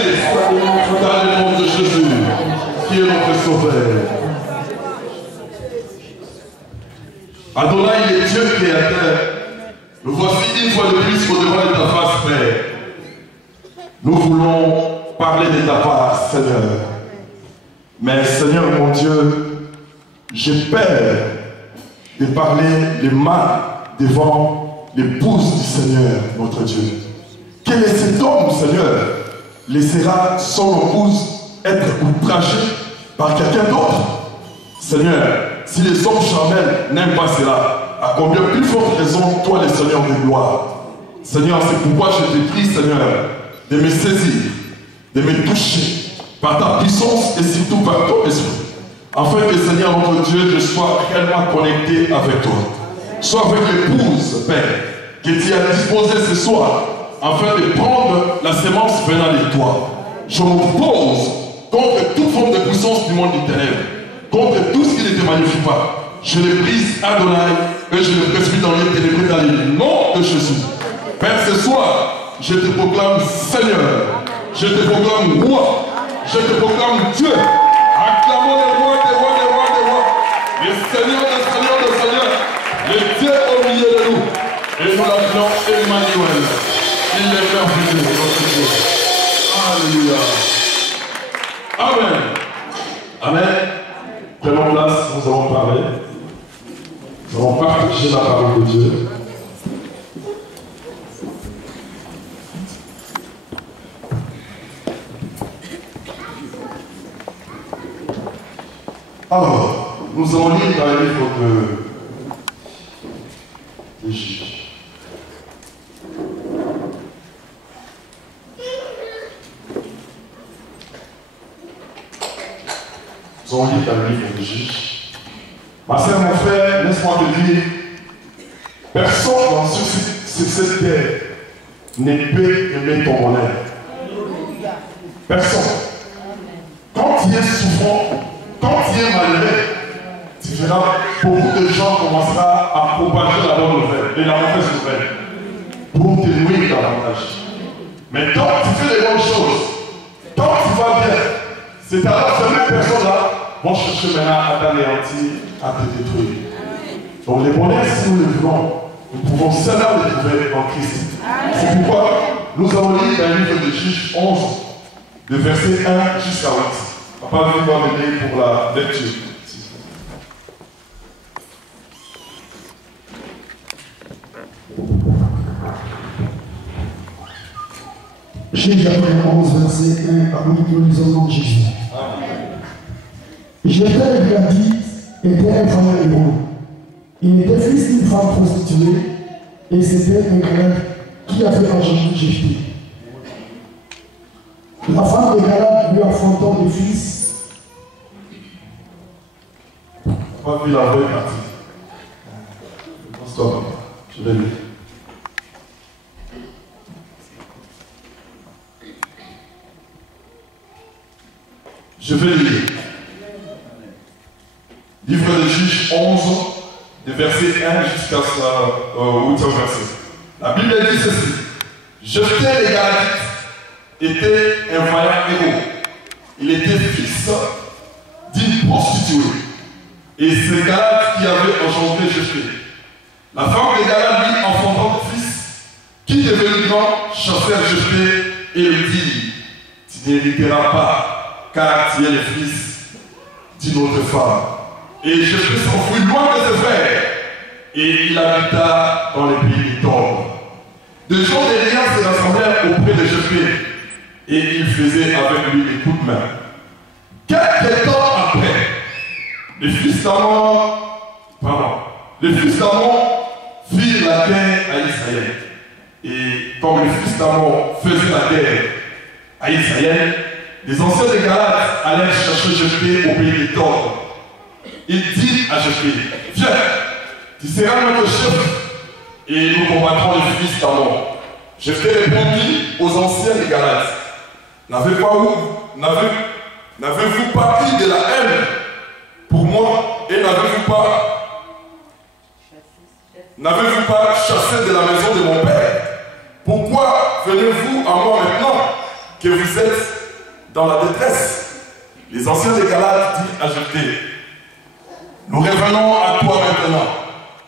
Christ, dans le nom de Jésus, qui est notre Sauveur. Adonai, il est Dieu créateur. Nous voici une fois de plus au-devant de ta face, Père. Nous voulons parler de ta face, Seigneur. Mais Seigneur mon Dieu, j'ai peur de parler les mal devant l'épouse du Seigneur, notre Dieu. Quel est cet homme, Seigneur, laissera son épouse être outragée par quelqu'un d'autre? Seigneur, si les hommes charnels n'aiment pas cela, à combien plus forte raison, toi, le Seigneur de gloire. Seigneur, c'est pourquoi je te prie, Seigneur, de me saisir, de me toucher par ta puissance et surtout par ton esprit, afin que, Seigneur, notre Dieu, je sois réellement connecté avec toi. Sois avec l'épouse, Père, que tu as disposée ce soir, afin de prendre la sémence venant de toi. Je m'oppose contre toute forme de puissance du monde du ténèbre, contre tout ce qui ne te magnifie pas. Je le brise, Adonai, et je le précipite dans les ténèbres dans le nom de Jésus. Père, ce soir, je te proclame Seigneur, je te proclame Roi, je te proclame Dieu. Acclamons le Roi des rois, des rois, des rois, le Seigneur des seigneurs, des seigneurs, le Dieu au milieu de nous. Et nous l'appelons Emmanuel. Il est merveilleux, notre Dieu. Alléluia. Amen. Amen. Prenons place, nous allons parler. Nous allons partager la parole de Dieu. Alors, nous allons lire dans le livre de Juges. Nous allons lire dans le livre de Juges. Ma sœur, mon frère, laisse-moi te dire, personne sur cette terre ne peut aimer ton bonheur. Personne. Quand tu es souffrant, quand tu es malheureux, tu verras beaucoup de gens commenceront à propager la bonne nouvelle et la mauvaise nouvelle pour te nuire davantage. Mais quand tu fais les bonnes choses, quand tu vas bien, c'est alors que ces mêmes personnes-là vont chercher maintenant à t'anéantir, à te détruire. Donc les bonheurs, si nous le voulons, nous pouvons seulement les trouver en Christ. C'est pourquoi nous allons lire dans le livre de Juges 11, de verset 1 jusqu'à 8. Papa va m'aider pour la lecture. Juges 11, verset 1, à nous nous au nom de Jésus. J'étais le Gadi, était un fameux héros. Il était fils d'une femme prostituée, et c'était un Galad qui avait engendré Jéphthé. La femme de Galad lui enfantant des fils. Pas vu la vraie partie. Stop. Je vais lire. Je vais lire. Livre de Juges 11, de verset 1 jusqu'à 8 verset. La Bible dit ceci. Jephthé les Galadites était un vaillant héros. Il était fils d'une prostituée. Et c'est Galad qui avait engendré Jephthé. La femme de Galad lui enfantant le fils, qui devenu grand chassèrent Jephthé et lui dit, tu n'hériteras pas, car tu es le fils d'une autre femme. Et Jephthé s'enfuit loin de ses frères, et il habita dans les pays du Tob. De gens des liens se rassemblèrent auprès de Jephthé, et il faisait avec lui des coups de main. Quelque temps après, les fils d'Amon firent la guerre à Israël. Et comme les fils d'Amon faisaient la guerre à Israël, les anciens de Galad allèrent chercher Jephthé au pays des Tob. Il dit à Jephthé, viens, tu seras notre chef et nous combattrons les fils d'Amon. Jephthé répondit aux anciens de Galad, n'avez-vous pas eu de la haine pour moi et n'avez-vous pas chassé de la maison de mon père? Pourquoi venez-vous à moi maintenant? que vous êtes dans la détresse. Les anciens des Galates disent à Jephthé, nous revenons à toi maintenant,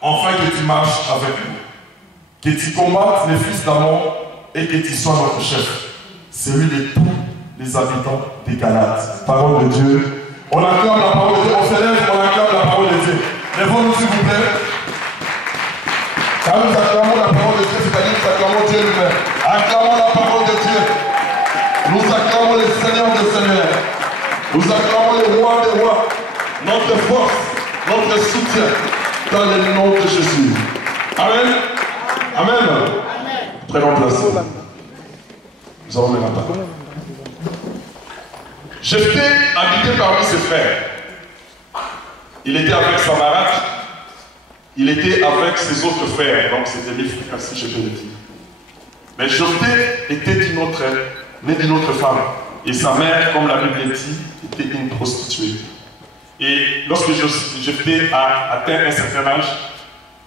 afin que tu marches avec nous, que tu combattes les fils d'Amon et que tu sois notre chef, celui de tous les habitants des Galates. Parole de Dieu. On acclame la parole de Dieu, on s'élève, on acclame la parole de Dieu. Lèvons-nous s'il vous plaît. Quand nous acclamons la parole de Dieu, c'est-à-dire que nous acclamons Dieu lui-même. Acclamons la parole de Dieu. Nous acclamons le Seigneur des Seigneurs. Nous acclamons le roi des rois. Notre force, notre soutien dans le nom de Jésus. Amen. Amen. Amen. Prenons place. Nous allons mettre la parole. Jephthé habitait parmi ses frères. Il était avec Samarat. Il était avec ses autres frères. Donc c'était 1000 frères, si je peux le dire. Mais Jephthé était né d'une autre femme. Et sa mère, comme la Bible dit, était une prostituée. Et lorsque Jephthé a atteint un certain âge,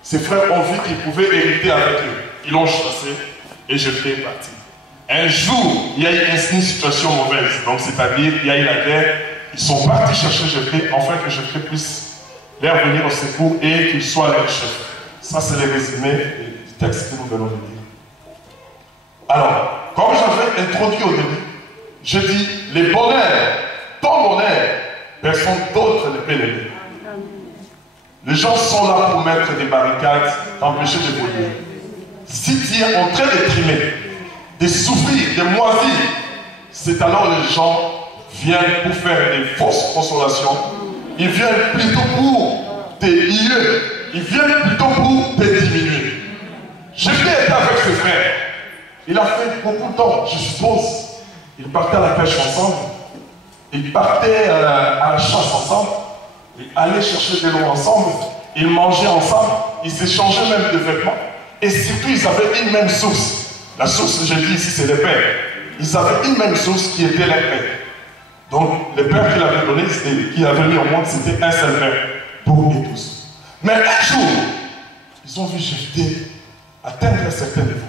ses frères ont vu qu'ils pouvaient hériter avec eux. Ils l'ont chassé et Jephthé est parti. Un jour, il y a eu une situation mauvaise. Donc, c'est-à-dire, il y a eu la guerre. Ils sont partis chercher Jephthé afin que Jephthé puisse leur venir au secours et qu'il soit leur chef. Ça, c'est le résumé du texte que nous venons de lire. Alors, comme j'avais introduit au début, je dis, les bonheurs, ton bonheur, personne d'autre ne peut l'aider. Les gens sont là pour mettre des barricades, t'empêcher de voler. Si tu es en train de trimer, de souffrir, de moisir, c'est alors les gens viennent pour faire des fausses consolations. Ils viennent plutôt pour te lier. Ils viennent plutôt pour te diminuer. Jephthé était avec ses frères. Il a fait beaucoup de temps, je suppose. Ils partaient à la pêche ensemble. Ils partaient à la chasse ensemble. Ils allaient chercher de l'eau ensemble. Ils mangeaient ensemble. Ils s'échangeaient même de vêtements. Et surtout, ils avaient une même source. La source que je dis ici, c'est le Père. Ils avaient une même source qui était leur Père. Donc, le Père qu'il avait donné, qu'il avait mis au monde, c'était un seul Père pour eux tous. Mais un jour, ils ont vu Jephthé atteindre un certain niveau,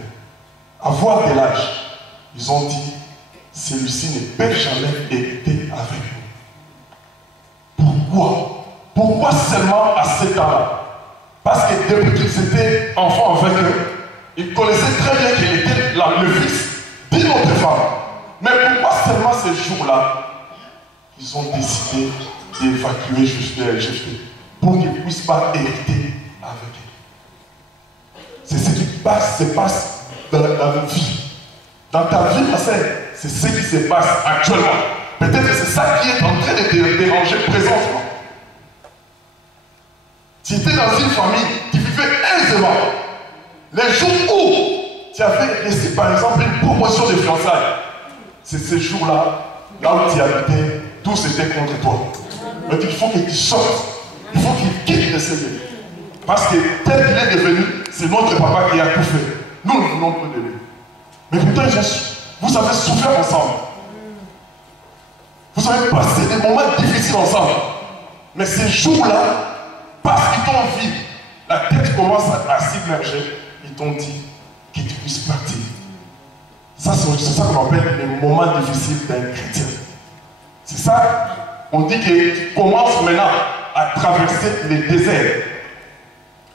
avoir de l'âge. Ils ont dit, celui-ci ne peut jamais hériter avec nous. Pourquoi? Pourquoi seulement à cet âge-là? Parce que depuis qu'ils étaient enfants avec eux, ils connaissaient très bien qu'il était le fils d'une autre femme. Mais pourquoi seulement ces jours-là, ils ont décidé d'évacuer Jephthé pour qu'il ne puisse pas hériter avec eux? C'est ce qui se passe dans la vie. Dans ta vie, ma sœur, c'est ce qui se passe actuellement. Peut-être que c'est ça qui est en train de te déranger présentement. Tu étais dans une famille, tu vivais aisément. Les jours où tu avais laissé par exemple une promotion de fiançailles, c'est ces jours-là, là où tu habitais, tout c'était contre toi. Mais il faut que tu sortes, il faut qu'il quitte le Seigneur. Parce que tel qu'il est devenu, c'est notre papa qui a tout fait. Nous ne voulons plus de lui. Mais pourtant, vous avez souffert ensemble. Vous avez passé des moments difficiles ensemble. Mais ces jours-là, parce qu'ils t'ont vu, la tête commence à s'immerger. Ils t'ont dit que tu puisses partir. Ça, c'est ça qu'on appelle les moments difficiles d'un chrétien. C'est ça, on dit que tu commences maintenant à traverser les déserts.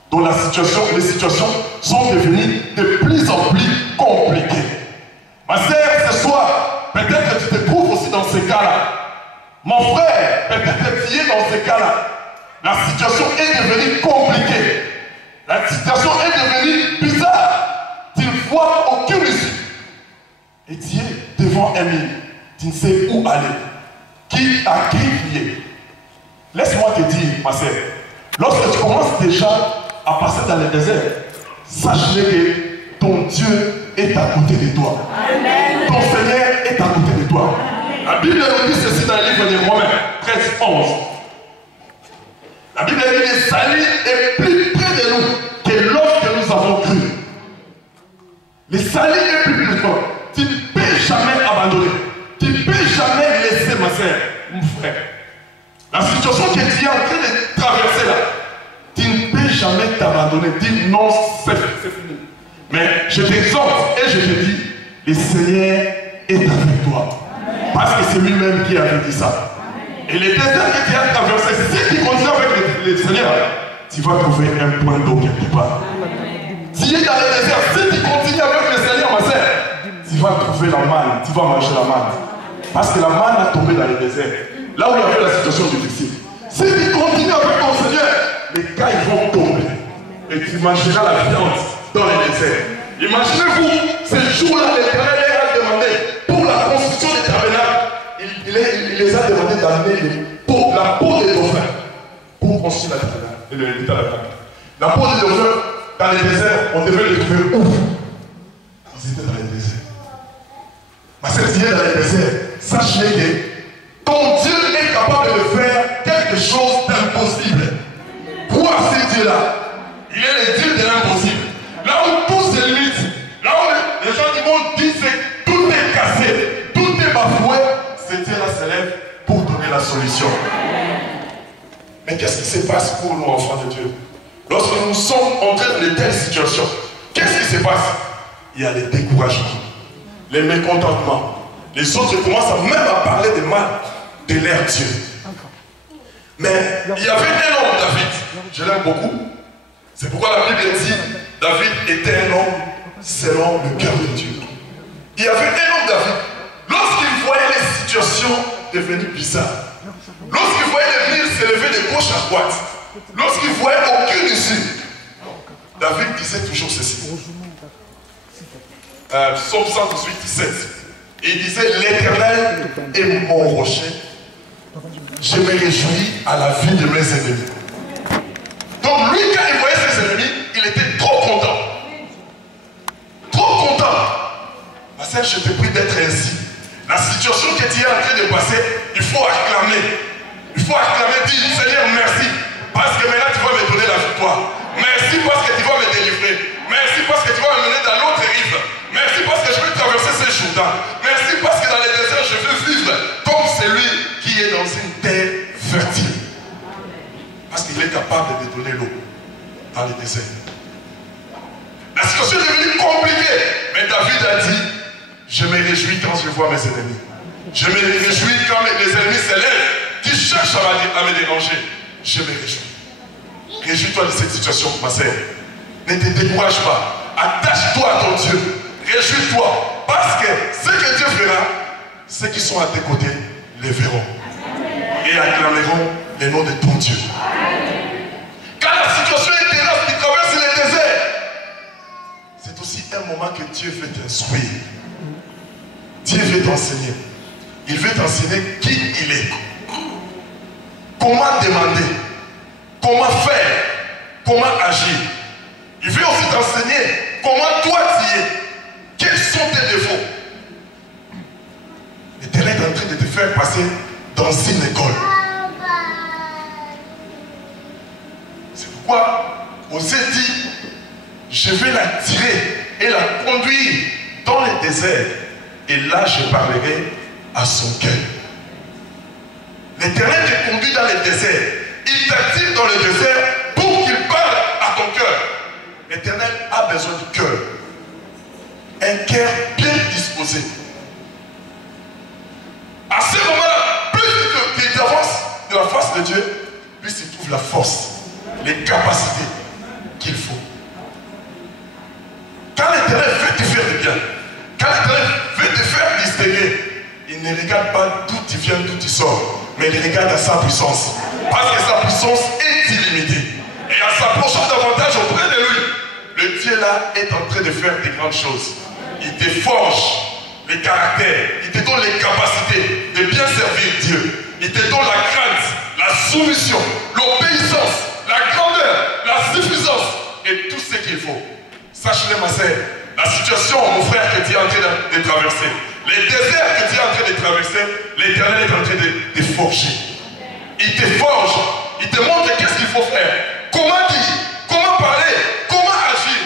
Dont les situations sont devenues de plus en plus compliquées. Ma sœur, ce soir, peut-être que tu te trouves aussi dans ces cas-là. Mon frère, peut-être que tu es dans ces cas-là. La situation est devenue compliquée. La situation est devenue bizarre. Tu ne vois aucune issue. Et tu es devant un mur. Tu ne sais où aller. À qui crier? Laisse-moi te dire, ma sœur, lorsque tu commences déjà à passer dans le désert, sache-le que ton Dieu est à côté de toi. Amen. Ton Seigneur est à côté de toi. Amen. La Bible nous dit ceci dans le livre de Romains 13, 11. La Bible dit que le salut est plus près de nous que lorsque nous avons cru. Le salut est plus près de toi. Tu ne peux jamais abandonner. Tu ne peux jamais laisser, ma soeur, mon frère. La situation que tu es en train de traverser là, tu ne peux jamais t'abandonner. Dis non, c'est fini. Mais je t'exhorte et je te dis, le Seigneur est avec toi. Parce que c'est lui-même qui avait dit ça. Et les déserts que tu as traversés, si tu continues avec le Seigneur, tu vas trouver un point d'eau quelque part. Tu es dans le désert, si tu continues avec le Seigneur, ma soeur, tu vas trouver la manne, tu vas manger la manne. Parce que la manne a tombé dans le désert. Là où il y avait la situation difficile. Si tu continues avec ton Seigneur, les cailles vont tomber. Et tu mangeras la viande dans le désert. Imaginez-vous, ce jour-là, l'Éternel a demandé pour la construction des tabernacles, il les a demandé d'amener la peau des dauphins pour construire le tabernacle. La peau des dauphins dans le désert, on devait les trouver où? Ils étaient dans le désert. Ma sœur, si tu es dans le désert, sache que ton Dieu est capable de faire quelque chose d'impossible. Pourquoi ce Dieu-là? Il est le Dieu de l'impossible. Là où tout se limite, là où les gens du monde disent que tout est cassé, tout est bafoué, ce Dieu-là se lève pour donner la solution. Mais qu'est-ce qui se passe pour nous, enfants de Dieu? Lorsque nous sommes entrés dans de telles situations, qu'est-ce qui se passe? Il y a les découragements, les mécontentements. Les autres commencent même à parler de mal de leur Dieu. Mais il y avait un homme, David, je l'aime beaucoup. C'est pourquoi la Bible dit David était un homme selon le cœur de Dieu. Il y avait un homme, David, lorsqu'il voyait les situations devenir bizarres, lorsqu'il voyait les murs s'élever de gauche à droite, lorsqu'il voyait aucune issue, David disait toujours ceci. Psaume 118, 17. Il disait, l'Éternel est mon rocher. Je me réjouis à la vie de mes ennemis. Donc lui, quand il voyait ses ennemis, il était trop content. Trop content. Ma sœur, je te prie d'être ainsi. La situation que tu es en train de passer, il faut acclamer. Il faut acclamer, dire, Seigneur, merci. Parce que maintenant, tu vas me donner la victoire. Merci parce que tu vas me délivrer. Merci parce que tu vas me mener dans l'autre rive. Merci parce que je vais traverser ces Jourdain. Merci parce que dans les déserts, je veux vivre comme celui qui est dans une terre fertile. Parce qu'il est capable de donner l'eau dans les déserts. La situation est devenue compliquée. Mais David a dit, je me réjouis quand je vois mes ennemis. Je me réjouis quand les ennemis s'élèvent, qui cherchent à me déranger. Je me réjouis. Réjouis-toi de cette situation, ma sœur. Ne te décourage pas. Attache-toi à ton Dieu. Réjouis-toi. Parce que ce que Dieu fera, ceux qui sont à tes côtés les verront. Et acclameront le nom de ton Dieu. Quand la situation est ténèbre, tu traverses le désert, c'est aussi un moment que Dieu veut t'instruire. Dieu veut t'enseigner. Il veut t'enseigner qui il est. Comment demander. Comment faire. Comment agir. Il veut aussi t'enseigner comment toi tu es. Quels sont tes défauts. L'Éternel est en train de te faire passer dans une école. C'est pourquoi on s'est dit, je vais la tirer et la conduire dans le désert. Et là, je parlerai à son cœur. L'Éternel te conduit dans le désert. Il t'attire dans le désert pour qu'il parle à ton cœur. L'Éternel a besoin du cœur. Un cœur bien disposé. À ce moment-là, plus tu avances de la face de Dieu, plus tu trouves la force, les capacités qu'il faut. Quand l'Éternel veut te faire du bien, quand l'Éternel veut te faire distinguer, il ne regarde pas d'où tu viens, d'où tu sors, mais il regarde à sa puissance. Parce que sa puissance est illimitée. Et en s'approchant davantage auprès de lui, le Dieu là est en train de faire des grandes choses. Il te forge les caractères, il te donne les capacités de bien servir Dieu. Il te donne la crainte, la soumission, l'obéissance, la grandeur, la suffisance et tout ce qu'il faut. Sache-le, ma sœur, la situation, mon frère, que tu es en train de traverser, les déserts que tu es en train de traverser, l'Éternel est en train de te forger. Il te forge, il te montre qu'est-ce qu'il faut faire, comment dire, comment parler, comment agir.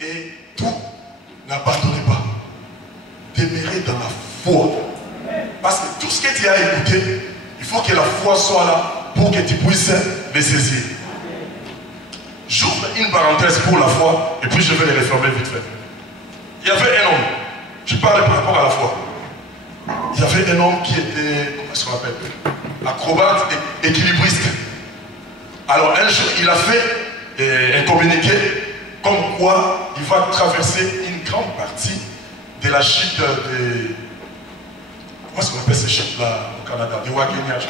Et tout, n'abandonnez pas. Demeurer dans la foi. Parce que tout ce que tu as écouté, il faut que la foi soit là pour que tu puisses les saisir. J'ouvre une parenthèse pour la foi et puis je vais les refermer vite fait. Il y avait un homme, Je parle par rapport à la foi. Il y avait un homme qui était, comment est-ce qu'on appelle, acrobate et équilibriste. Alors un jour, il a fait un communiqué comme quoi il va traverser une grande partie de la chute de... Comment est-ce qu'on appelle ces chutes-là au Canada? De Wagenyage.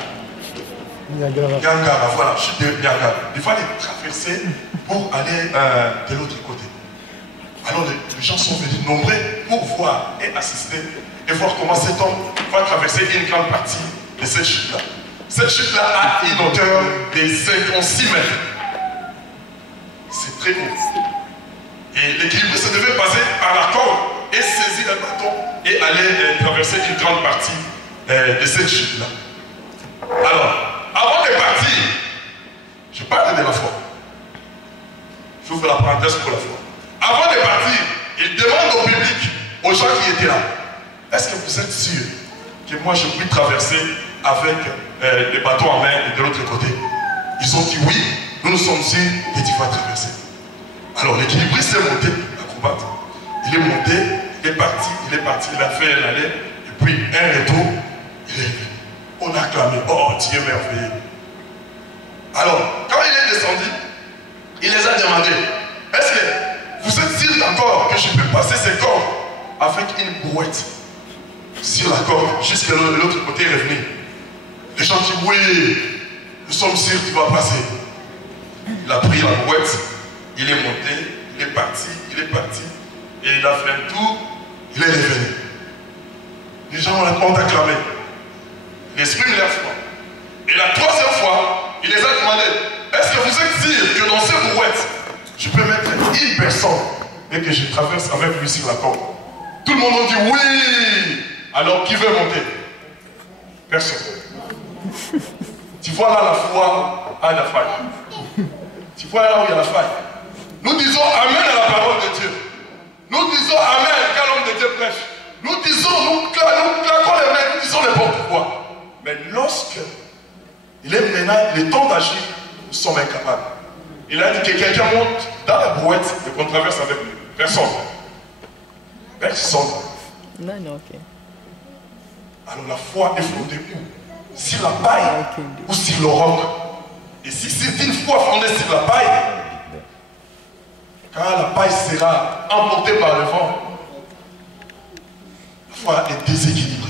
Niagara, voilà, chute de Niagara. Il va les traverser pour aller de l'autre côté. Alors les gens sont venus nombreux pour voir et assister et voir comment cet homme va traverser une grande partie de cette chute-là. Cette chute-là a une hauteur de 56 mètres. C'est très haut. Et l'équilibriste devait passer par la corde et saisir le bâton et aller traverser une grande partie de cette chute-là. Alors, avant de partir, je parle de la foi. J'ouvre la parenthèse pour la foi. Avant de partir, il demande au public, aux gens qui étaient là, est-ce que vous êtes sûrs que moi je puis traverser avec les bateaux en main et de l'autre côté? Ils ont dit oui, nous sommes sûrs que tu vas traverser. Alors l'équilibriste est monté, l'acrobate, il est monté, il est parti, il a fait l'aller, et puis un retour, il est venu. On a clamé, oh Dieu merveilleux. Alors, quand il est descendu, il les a demandé, est-ce que vous êtes sûrs encore que je peux passer ces cordes avec une brouette sur la corde jusqu'à l'autre côté et revenir? Les gens disent oui, nous sommes sûrs que tu vas passer. Il a pris la brouette, il est monté, il est parti, et il a fait un tour, il est revenu. Les gens ont acclamé. L'esprit leur foi. Et la troisième fois, il les a demandé, est-ce que vous êtes sûrs que dans ces brouettes, je peux mettre une personne et que je traverse avec lui sur la corde? Tout le monde a dit oui. Alors qui veut monter? Personne. Tu vois là la foi a la faille. Tu vois là où il y a la faille. Nous disons amen à la parole de Dieu. Nous disons amen quand l'homme de Dieu prêche. Nous disons, nous claquons les mains, nous disons n'importe quoi. Mais lorsque il est maintenant le temps d'agir, nous sommes incapables. Il a dit que quelqu'un monte dans la brouette et qu'on traverse avec lui. Personne. Personne. Non, ok. Alors la foi est fondée où? Sur la paille ou sur le roc? Et si c'est une foi fondée sur la paille, quand la paille sera emportée par le vent, la foi est déséquilibrée.